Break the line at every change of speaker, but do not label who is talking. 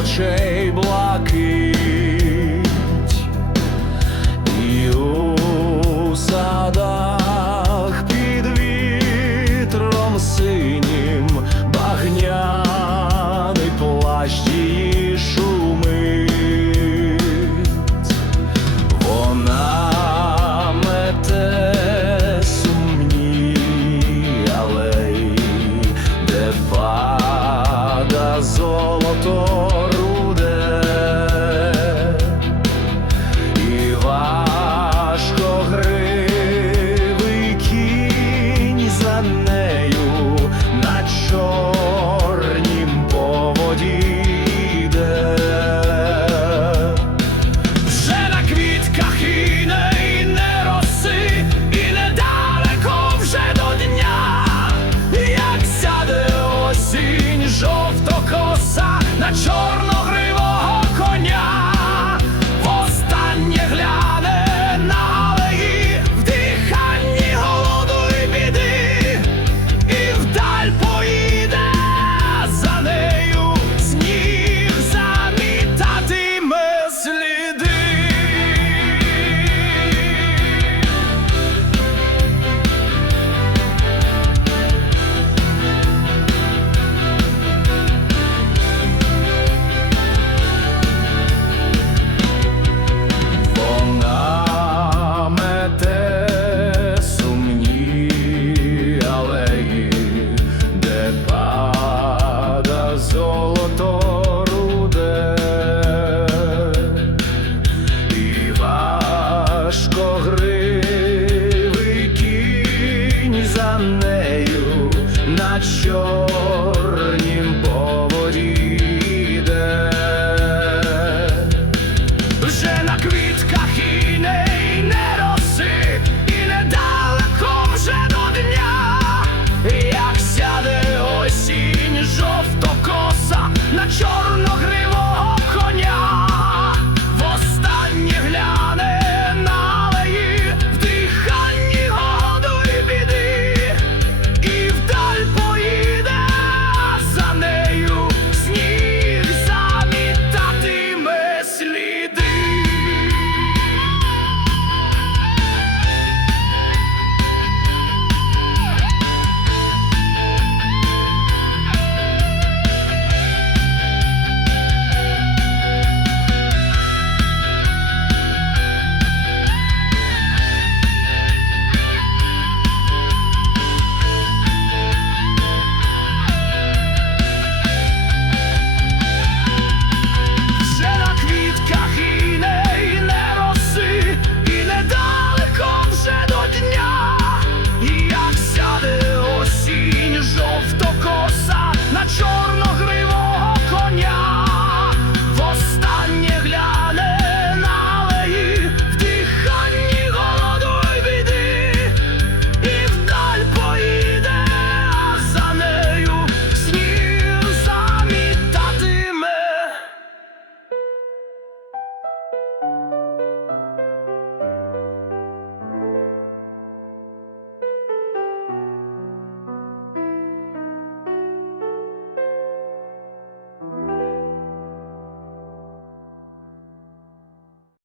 noche. чорна. transcorrer.